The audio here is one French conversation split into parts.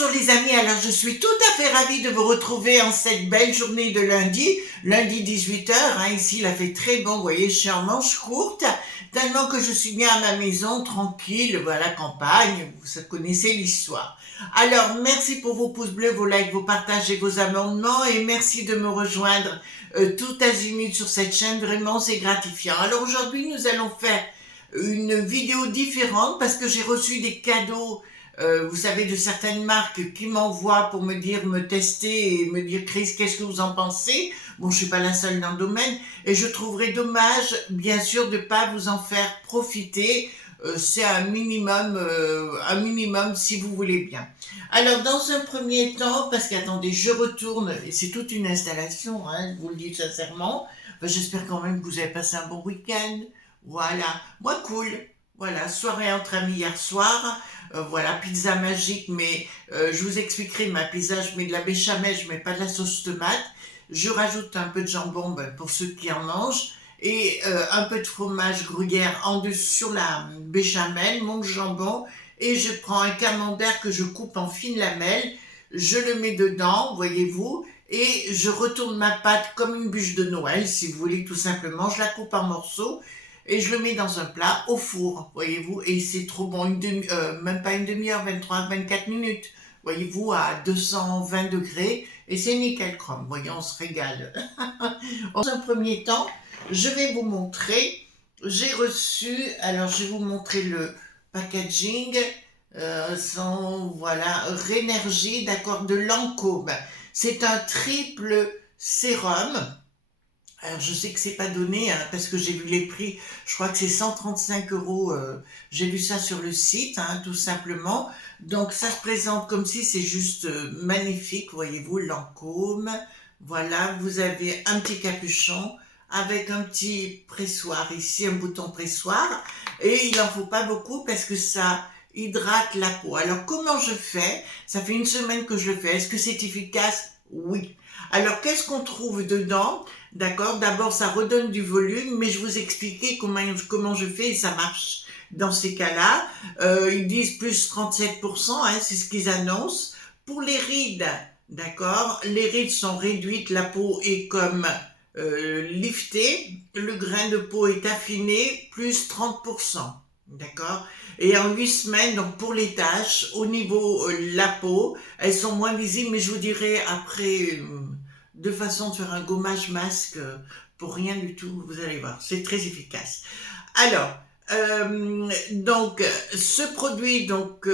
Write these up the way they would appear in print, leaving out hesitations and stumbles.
Bonjour les amis, alors je suis tout à fait ravie de vous retrouver en cette belle journée de lundi 18 heures. Ici il a fait très bon, vous voyez, je suis en manche courte, tellement que je suis bien à ma maison, tranquille, voilà, campagne, vous connaissez l'histoire. Alors merci pour vos pouces bleus, vos likes, vos partages et vos amendements, et merci de me rejoindre tout azimut sur cette chaîne, vraiment c'est gratifiant. Alors aujourd'hui nous allons faire une vidéo différente parce que j'ai reçu des cadeaux, vous savez, de certaines marques qui m'envoient pour me tester et me dire Chris, qu'est-ce que vous en pensez? Bon, je suis pas la seule dans le domaine et je trouverais dommage, bien sûr, de pas vous en faire profiter. C'est un minimum si vous voulez bien. Alors, dans un premier temps, parce qu'attendez, je retourne, et c'est toute une installation, hein, je vous le dis sincèrement. Enfin, j'espère quand même que vous avez passé un bon week-end. Voilà, moi cool. Voilà, soirée entre amis hier soir. Voilà, pizza magique, mais je vous expliquerai ma pizza. Je mets de la béchamel, je mets pas de la sauce tomate. Je rajoute un peu de jambon pour ceux qui en mangent et un peu de fromage gruyère en dessous sur la béchamel, mon jambon, et je prends un camembert que je coupe en fines lamelles. Je le mets dedans, voyez-vous, et je retourne ma pâte comme une bûche de Noël, si vous voulez, tout simplement. Je la coupe en morceaux et je le mets dans un plat au four, voyez-vous, et c'est trop bon, même pas une demi-heure, 23-24 minutes, voyez-vous, à 220 degrés, et c'est nickel chrome, voyez, on se régale. Dans un premier temps, je vais vous montrer, j'ai reçu, alors je vais vous montrer le packaging, voilà, Rénergie, d'accord, de Lancôme. C'est un triple sérum. Alors je sais que c'est pas donné, hein, parce que j'ai vu les prix, je crois que c'est 135 euros, j'ai vu ça sur le site, hein, tout simplement. Donc ça se présente comme si c'est juste magnifique, voyez-vous, Lancôme. Voilà, vous avez un petit capuchon avec un petit pressoir ici, un bouton pressoir, et il n'en faut pas beaucoup parce que ça hydrate la peau. Alors comment je fais? Ça fait une semaine que je le fais. Est-ce que c'est efficace? Oui. Alors qu'est-ce qu'on trouve dedans? D'accord, d'abord ça redonne du volume, mais je vous expliquer comment je fais et ça marche dans ces cas-là. Ils disent plus 37%, hein, c'est ce qu'ils annoncent. Pour les rides, d'accord, les rides sont réduites, la peau est comme liftée, le grain de peau est affiné, plus 30%. D'accord. Et en 8 semaines, donc pour les taches, au niveau la peau, elles sont moins visibles, mais je vous dirai après deux façons de faire un gommage masque pour rien du tout, vous allez voir, c'est très efficace. Alors, donc ce produit, donc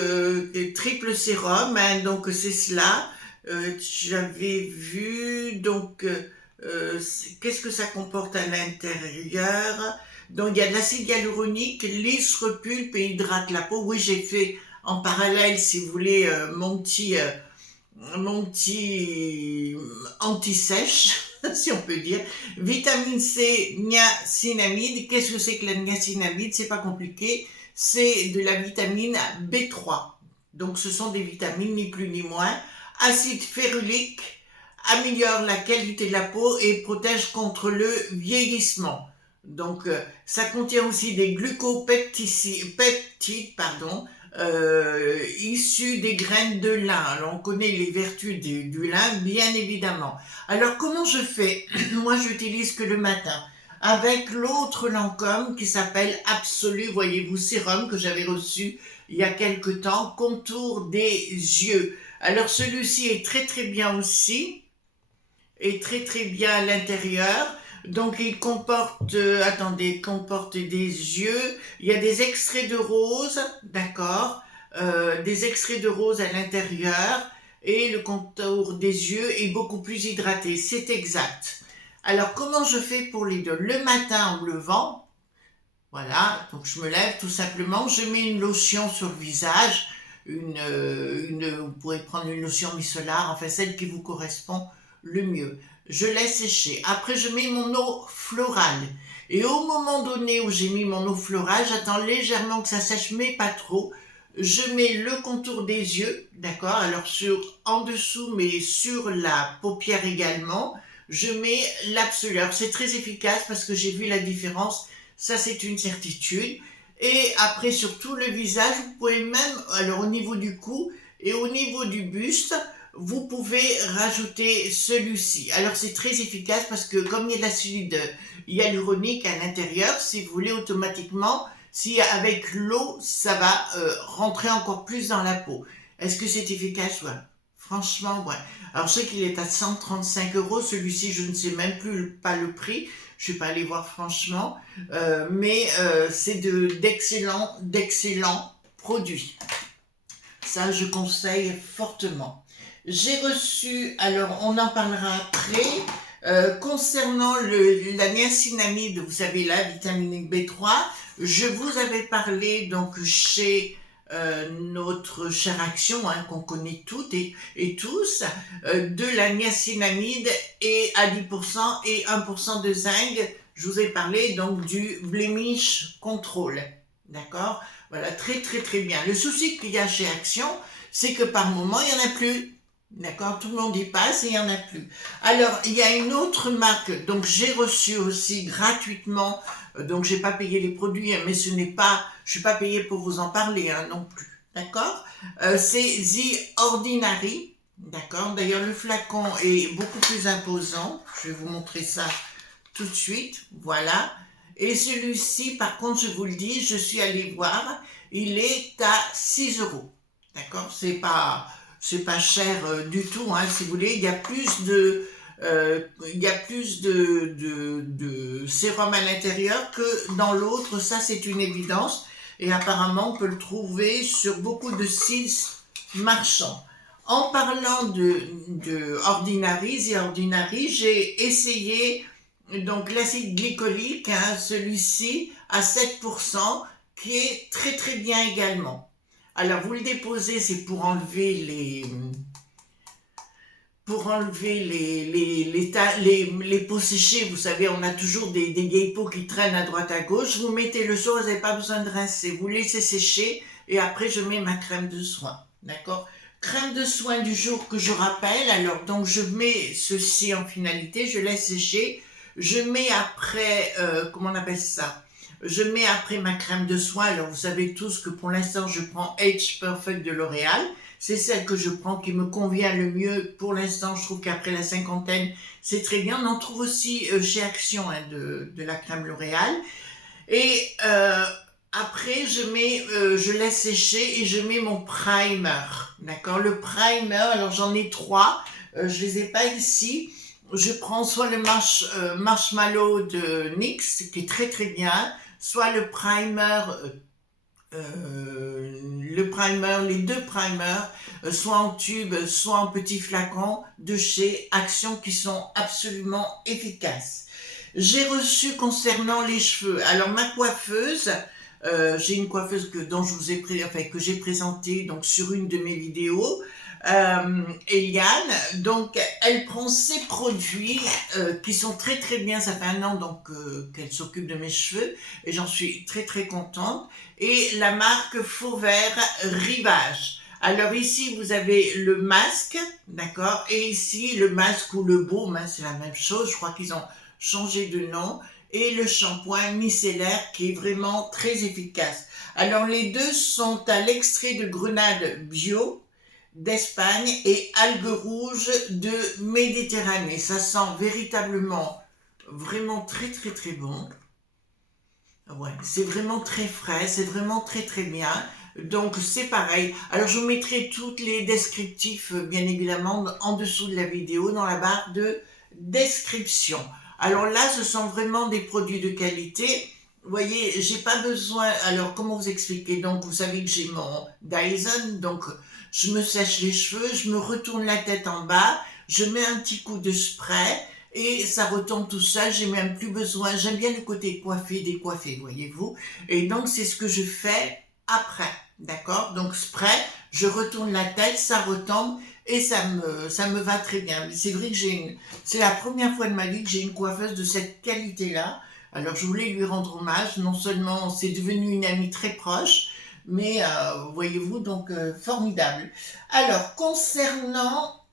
triple sérum, hein, donc c'est cela. J'avais vu, donc qu'est-ce que ça comporte à l'intérieur? Donc il y a de l'acide hyaluronique, lisse, repulpe et hydrate la peau. Oui, j'ai fait en parallèle, si vous voulez, mon petit anti-sèche, si on peut dire. Vitamine C, niacinamide. Qu'est-ce que c'est que la niacinamide? C'est pas compliqué. C'est de la vitamine B3. Donc ce sont des vitamines, ni plus ni moins. Acide férulique améliore la qualité de la peau et protège contre le vieillissement. Donc ça contient aussi des glucopeptides, issus des graines de lin. Alors on connaît les vertus du lin, bien évidemment. Alors comment je fais? Moi j'utilise que le matin avec l'autre Lancôme qui s'appelle Absolu, voyez-vous, sérum que j'avais reçu il y a quelque temps, contour des yeux. Alors celui-ci est très très bien aussi, et très très bien à l'intérieur. Donc il comporte, comporte des yeux, il y a des extraits de rose, d'accord, des extraits de rose à l'intérieur, et le contour des yeux est beaucoup plus hydraté, c'est exact. Alors comment je fais pour les deux? Le matin en me levant, voilà, donc je me lève tout simplement, je mets une lotion sur le visage, vous pourrez prendre une lotion micellar, enfin celle qui vous correspond le mieux. Je laisse sécher. Après, je mets mon eau florale. Et au moment donné où j'ai mis mon eau florale, j'attends légèrement que ça sèche, mais pas trop. Je mets le contour des yeux, d'accord? Alors en dessous, mais sur la paupière également, je mets l'Absolu. Alors c'est très efficace parce que j'ai vu la différence. Ça, c'est une certitude. Et après, sur tout le visage, vous pouvez même, alors au niveau du cou, Et au niveau du buste, vous pouvez rajouter celui-ci. Alors c'est très efficace parce que comme il y a de l'acide hyaluronique à l'intérieur, si vous voulez automatiquement, si avec l'eau, ça va rentrer encore plus dans la peau. Est-ce que c'est efficace? Ouais. Franchement, ouais. Alors, je sais qu'il est à 135 euros. Celui-ci, je ne sais même plus pas le prix. Je ne suis pas allée voir franchement. Mais c'est d'excellents produits. Ça, je conseille fortement. J'ai reçu, alors on en parlera après, concernant la niacinamide, vous savez, la vitamine B3, je vous avais parlé donc chez notre chère Action, hein, qu'on connaît toutes et tous, de la niacinamide et à 10% et 1% de zinc. Je vous ai parlé donc du blemish control, d'accord? Voilà, très très très bien. Le souci qu'il y a chez Action, c'est que par moment, il n'y en a plus. D'accord, tout le monde y passe et il n'y en a plus. Alors, il y a une autre marque, donc j'ai reçu aussi gratuitement, donc j'ai pas payé les produits, hein, mais ce n'est pas, je suis pas payée pour vous en parler, hein, non plus. D'accord, c'est The Ordinary. D'accord, d'ailleurs le flacon est beaucoup plus imposant. Je vais vous montrer ça tout de suite. Voilà. Et celui-ci, par contre, je vous le dis, je suis allée voir, il est à 6 euros. D'accord, c'est pas cher du tout, hein, si vous voulez. Il y a plus de sérum à l'intérieur que dans l'autre, ça c'est une évidence. Et apparemment, on peut le trouver sur beaucoup de sites marchands. En parlant de Ordinary, The Ordinary, j'ai essayé donc l'acide glycolique, hein, celui-ci à 7%, qui est très très bien également. Alors vous le déposez, c'est pour enlever les peaux séchées. Vous savez, on a toujours des vieilles peaux qui traînent à droite à gauche. Vous mettez le soir, vous n'avez pas besoin de rincer. Vous laissez sécher et après je mets ma crème de soin. D'accord? Crème de soin du jour que je rappelle. Alors donc je mets ceci en finalité, je laisse sécher. Je mets après, comment on appelle ça? Je mets après ma crème de soin. Alors vous savez tous que pour l'instant je prends Age Perfect de L'Oréal. C'est celle que je prends qui me convient le mieux pour l'instant. Je trouve qu'après la cinquantaine, c'est très bien. On en trouve aussi chez Action, hein, de la crème L'Oréal. Et après, je laisse sécher et je mets mon primer. D'accord? Le primer, alors j'en ai 3. Je les ai pas ici. Je prends soit le marshmallow de NYX, qui est très très bien, soit le primer, les deux primers, soit en tube, soit en petit flacon de chez Action, qui sont absolument efficaces. J'ai reçu concernant les cheveux, alors ma coiffeuse, j'ai une coiffeuse dont je vous ai que j'ai présentée donc sur une de mes vidéos, Eliane, donc elle prend ces produits qui sont très très bien. Ça fait 1 an donc qu'elle s'occupe de mes cheveux et j'en suis très très contente. Et la marque Faux Vert Rivage. Alors ici vous avez le masque, d'accord, et ici le masque ou le baume, hein, c'est la même chose. Je crois qu'ils ont changé de nom. Et le shampoing micellaire qui est vraiment très efficace. Alors les deux sont à l'extrait de grenade bio d'Espagne et algues rouges de Méditerranée. Ça sent véritablement, vraiment très très très bon. Ouais, c'est vraiment très frais, c'est vraiment très très bien. Donc c'est pareil. Alors je vous mettrai tous les descriptifs, bien évidemment, en dessous de la vidéo, dans la barre de description. Alors là, ce sont vraiment des produits de qualité. Vous voyez, j'ai pas besoin. Alors, comment vous expliquer? Donc, vous savez que j'ai mon Dyson, donc je me sèche les cheveux, je me retourne la tête en bas, je mets un petit coup de spray et ça retombe tout seul. J'ai même plus besoin. J'aime bien le côté coiffé, décoiffé, voyez-vous. Et donc, c'est ce que je fais après, d'accord? Donc, spray, je retourne la tête, ça retombe. Et ça me va très bien. C'est vrai que c'est la première fois de ma vie que j'ai une coiffeuse de cette qualité-là. Alors je voulais lui rendre hommage. Non seulement c'est devenu une amie très proche, mais voyez-vous, donc formidable. Alors concernant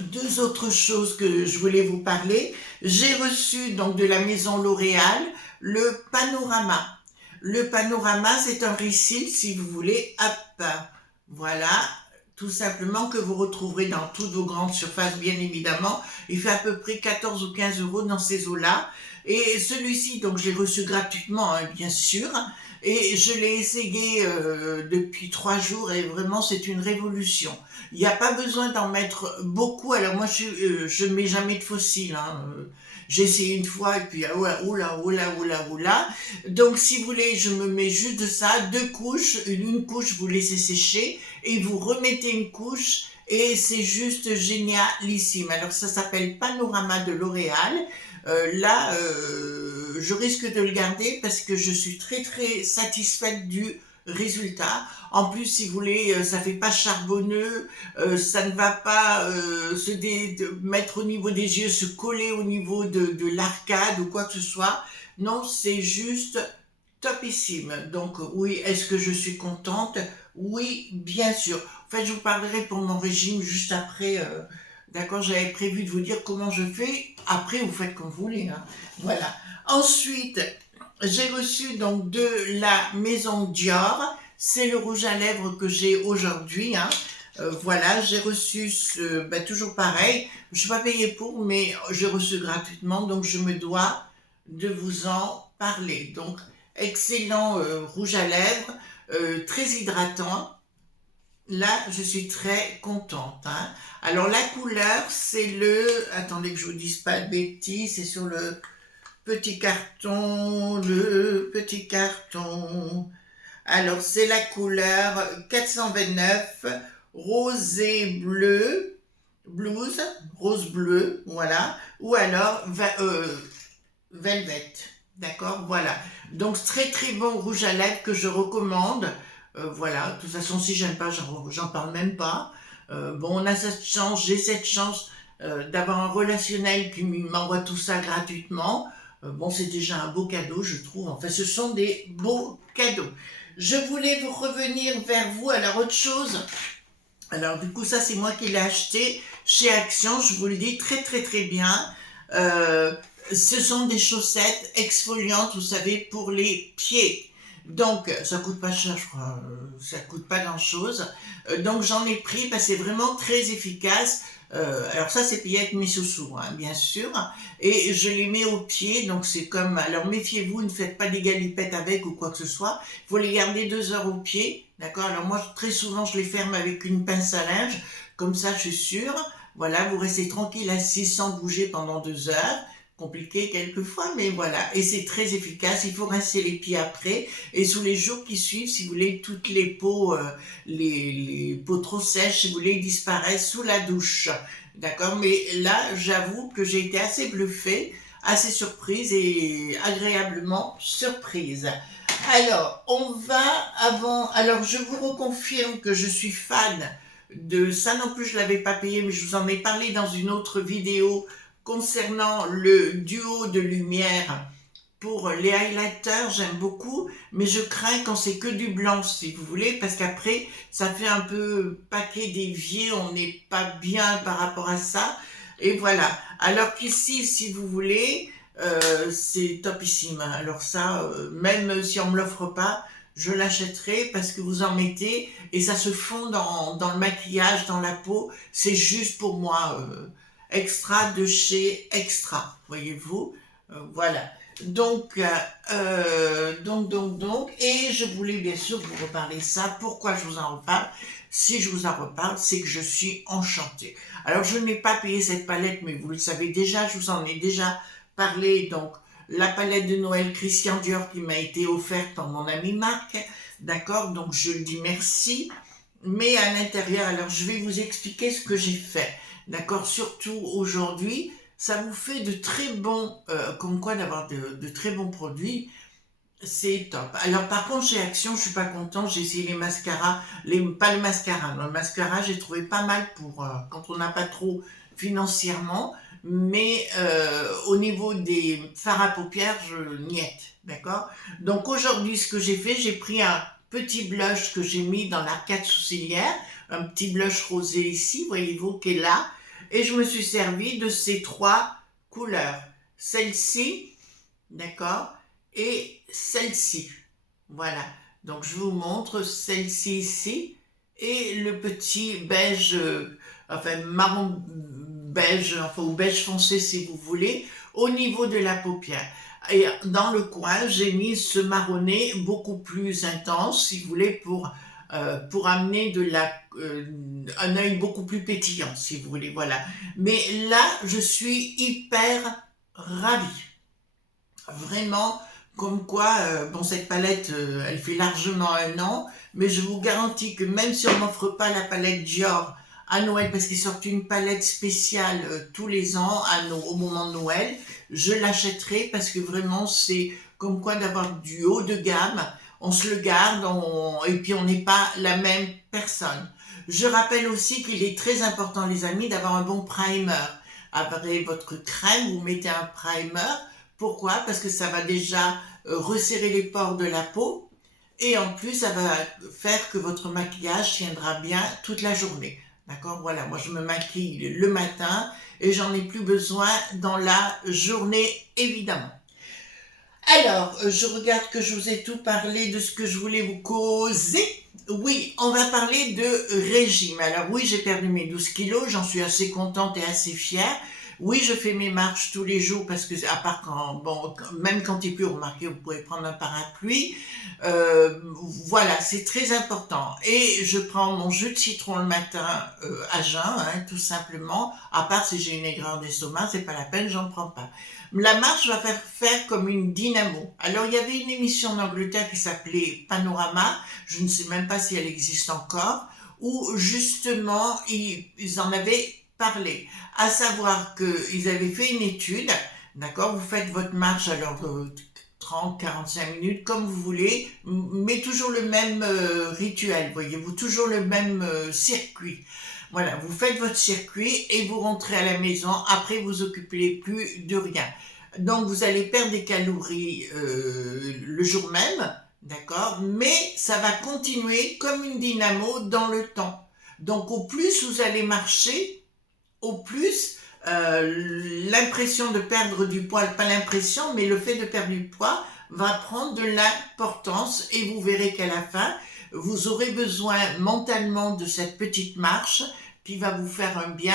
2 autres choses que je voulais vous parler, j'ai reçu donc de la maison L'Oréal le panorama. Le panorama, c'est un refill si vous voulez. Hop, voilà. tout simplement, que vous retrouverez dans toutes vos grandes surfaces, bien évidemment. Il fait à peu près 14 ou 15 euros dans ces eaux-là. Et celui-ci, donc, je l'ai reçu gratuitement, hein, bien sûr. Et je l'ai essayé depuis 3 jours et vraiment, c'est une révolution. Il n'y a pas besoin d'en mettre beaucoup. Alors moi, je ne mets jamais de fossiles, hein. J'ai essayé une fois et puis oula, oula, oula, oula. Donc si vous voulez, je me mets juste de ça, 2 couches, une couche vous laissez sécher et vous remettez une couche et c'est juste génialissime. Alors ça s'appelle Panorama de L'Oréal. Je risque de le garder parce que je suis très très satisfaite du résultat. En plus, si vous voulez, ça fait pas charbonneux, ça ne va pas mettre au niveau des yeux, se coller au niveau de l'arcade ou quoi que ce soit. Non, c'est juste topissime. Donc oui, est-ce que je suis contente? Oui, bien sûr. En fait, je vous parlerai pour mon régime juste après. D'accord, j'avais prévu de vous dire comment je fais. Après, vous faites comme vous voulez, hein. Voilà. Ensuite, j'ai reçu donc de la maison Dior. C'est le rouge à lèvres que j'ai aujourd'hui, hein. Voilà, j'ai reçu toujours pareil. Je ne suis pas payée pour, mais j'ai reçu gratuitement, donc je me dois de vous en parler. Donc, excellent rouge à lèvres, très hydratant. Là, je suis très contente, hein. Alors, la couleur, c'est attendez que je vous dise pas de bêtises, c'est sur le petit carton, Alors, c'est la couleur 429, rosé bleu, blues, rose bleu, voilà, ou alors velvet, d'accord, voilà. Donc, très très bon rouge à lèvres que je recommande. Voilà, de toute façon, si j'aime pas, j'en parle même pas. Bon, on a cette chance, j'ai cette chance d'avoir un relationnel qui m'envoie tout ça gratuitement. Bon, c'est déjà un beau cadeau, je trouve. Enfin, ce sont des beaux cadeaux. Je voulais vous revenir vers vous. Alors, autre chose. Alors, du coup, ça, c'est moi qui l'ai acheté chez Action. Je vous le dis très, très, très bien. Ce sont des chaussettes exfoliantes, vous savez, pour les pieds. Donc, ça coûte pas cher, je crois. Ça coûte pas grand-chose. Donc, j'en ai pris parce que c'est vraiment très efficace. Alors ça, c'est payé avec mes sous-sous, hein, bien sûr. Et je les mets au pied, donc c'est comme... Alors méfiez-vous, ne faites pas des galipettes avec ou quoi que ce soit. Il faut les garder 2 heures au pied, d'accord? Alors moi, très souvent, je les ferme avec une pince à linge. Comme ça, je suis sûre. Voilà, vous restez tranquille assis sans bouger pendant 2 heures. Compliqué quelquefois, mais voilà. Et c'est très efficace. Il faut rincer les pieds après. Et sous les jours qui suivent, si vous voulez, toutes les peaux, les peaux trop sèches, si vous voulez, disparaissent sous la douche. D'accord? Mais là, j'avoue que j'ai été assez bluffée, assez surprise et agréablement surprise. Alors, alors, je vous reconfirme que je suis fan de ça non plus, je l'avais pas payé, mais je vous en ai parlé dans une autre vidéo concernant le duo de lumière pour les highlighters. J'aime beaucoup, mais je crains quand c'est que du blanc, si vous voulez, parce qu'après, ça fait un peu paquet dévié, on n'est pas bien par rapport à ça. Et voilà. Alors qu'ici, si vous voulez, c'est topissime. Alors ça, même si on me l'offre pas, je l'achèterai parce que vous en mettez et ça se fond dans le maquillage, dans la peau. C'est juste pour moi. Extra de chez Extra, voyez-vous, voilà. Donc, et je voulais bien sûr vous reparler ça. Pourquoi je vous en reparle? Si je vous en reparle, c'est que je suis enchantée. Alors, je n'ai pas payé cette palette, mais vous le savez déjà, je vous en ai déjà parlé. Donc, la palette de Noël Christian Dior qui m'a été offerte par mon ami Marc, d'accord? Donc, je lui dis merci. Mais à l'intérieur, alors je vais vous expliquer ce que j'ai fait. D'accord, surtout aujourd'hui, ça vous fait de très bons, comme quoi d'avoir de très bons produits, c'est top. Alors par contre chez Action, je suis pas contente, j'ai essayé les mascaras, pas le mascara, non, le mascara j'ai trouvé pas mal pour quand on n'a pas trop financièrement, mais au niveau des fards à paupières, je niette, d'accord. Donc aujourd'hui, ce que j'ai fait, j'ai pris un petit blush que j'ai mis dans l'arcade sourcilière, un petit blush rosé ici, voyez-vous, qui est là, et je me suis servi de ces 3 couleurs. Celle-ci, d'accord, et celle-ci. Voilà. Donc, je vous montre celle-ci ici et le petit beige, enfin marron beige, enfin ou beige foncé si vous voulez, au niveau de la paupière. Et dans le coin, j'ai mis ce marronné beaucoup plus intense, si vous voulez, pour amener un œil beaucoup plus pétillant, si vous voulez, voilà. Mais là, je suis hyper ravie. Vraiment, comme quoi, bon, cette palette, elle fait largement 1 an, mais je vous garantis que même si on n'offre pas la palette Dior à Noël, parce qu'ils sortent une palette spéciale tous les ans au moment de Noël, je l'achèterai parce que vraiment, c'est comme quoi d'avoir du haut de gamme, on se le garde, et puis on n'est pas la même personne. Je rappelle aussi qu'il est très important, les amis, d'avoir un bon primer. Après votre crème, vous mettez un primer. Pourquoi? Parce que ça va déjà resserrer les pores de la peau et en plus ça va faire que votre maquillage tiendra bien toute la journée. D'accord? Voilà, moi je me maquille le matin et j'en ai plus besoin dans la journée évidemment. Alors, je regarde que je vous ai tout parlé de ce que je voulais vous causer. Oui, on va parler de régime. Alors oui, j'ai perdu mes 12 kilos, j'en suis assez contente et assez fière. Oui, je fais mes marches tous les jours parce que, à part quand, bon, même quand il pleut, remarquez, vous pouvez prendre un parapluie. Voilà, c'est très important. Et je prends mon jus de citron le matin à jeun, hein, tout simplement. À part si j'ai une aigreur d'estomac, c'est pas la peine, j'en prends pas. La marche va faire comme une dynamo. Alors, il y avait une émission en Angleterre qui s'appelait Panorama, je ne sais même pas si elle existe encore, où justement, ils en avaient parlé. À savoir qu'ils avaient fait une étude, d'accord, vous faites votre marche alors 30, 45 minutes, comme vous voulez, mais toujours le même rituel, voyez-vous, toujours le même circuit. Voilà, vous faites votre circuit et vous rentrez à la maison. Après, vous occupez plus de rien. Donc, vous allez perdre des calories le jour même, d'accord? Mais ça va continuer comme une dynamo dans le temps. Donc, au plus vous allez marcher, au plus l'impression de perdre du poids, pas l'impression, mais le fait de perdre du poids va prendre de l'importance et vous verrez qu'à la fin, vous aurez besoin mentalement de cette petite marche qui va vous faire un bien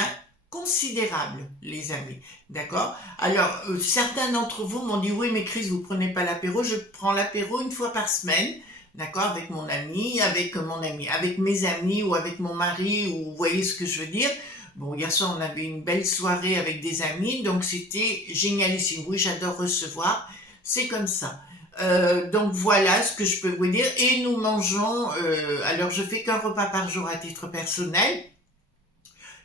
considérable, les amis. D'accord? Alors, certains d'entre vous m'ont dit, oui, mais Chris, vous prenez pas l'apéro. Je prends l'apéro 1 fois par semaine. D'accord? Avec mon ami, avec mes amis ou avec mon mari, ou vous voyez ce que je veux dire. Bon, hier soir, on avait une belle soirée avec des amis, donc c'était génialissime. Oui, j'adore recevoir. C'est comme ça. Donc voilà ce que je peux vous dire. Et nous mangeons, alors je fais qu'un repas par jour à titre personnel.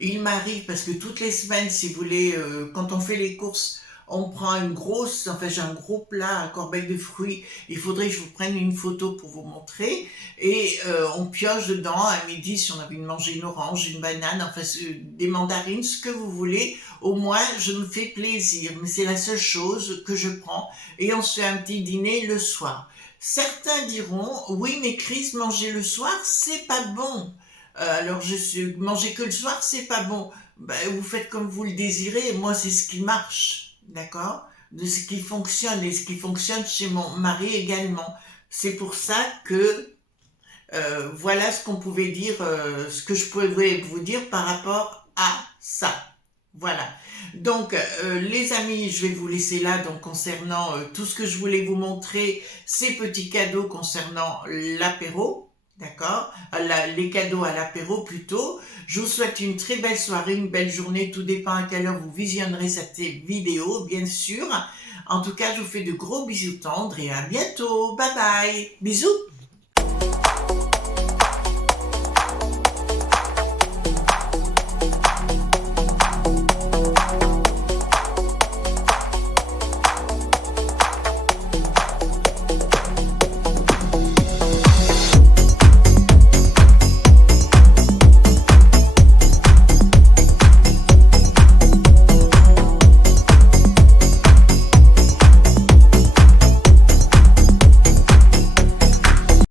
Il m'arrive parce que toutes les semaines, si vous voulez, quand on fait les courses, on prend enfin j'ai un gros plat à corbeille de fruits. Il faudrait que je vous prenne une photo pour vous montrer. Et on pioche dedans à midi si on a envie de manger une orange, une banane, enfin des mandarines, ce que vous voulez. Au moins, je me fais plaisir. Mais c'est la seule chose que je prends. Et on se fait un petit dîner le soir. Certains diront, oui, mais Chris, manger le soir, c'est pas bon. Alors, manger que le soir, c'est pas bon. Ben, vous faites comme vous le désirez. Moi, c'est ce qui marche, d'accord? De ce qui fonctionne et ce qui fonctionne chez mon mari également. C'est pour ça que voilà ce qu'on pouvait dire, ce que je pouvais vous dire par rapport à ça. Voilà. Donc, les amis, je vais vous laisser là. Donc, concernant tout ce que je voulais vous montrer, ces petits cadeaux concernant l'apéro. D'accord? Les cadeaux à l'apéro plutôt. Je vous souhaite une très belle soirée, une belle journée. Tout dépend à quelle heure vous visionnerez cette vidéo, bien sûr. En tout cas, je vous fais de gros bisous tendres et à bientôt. Bye bye. Bisous.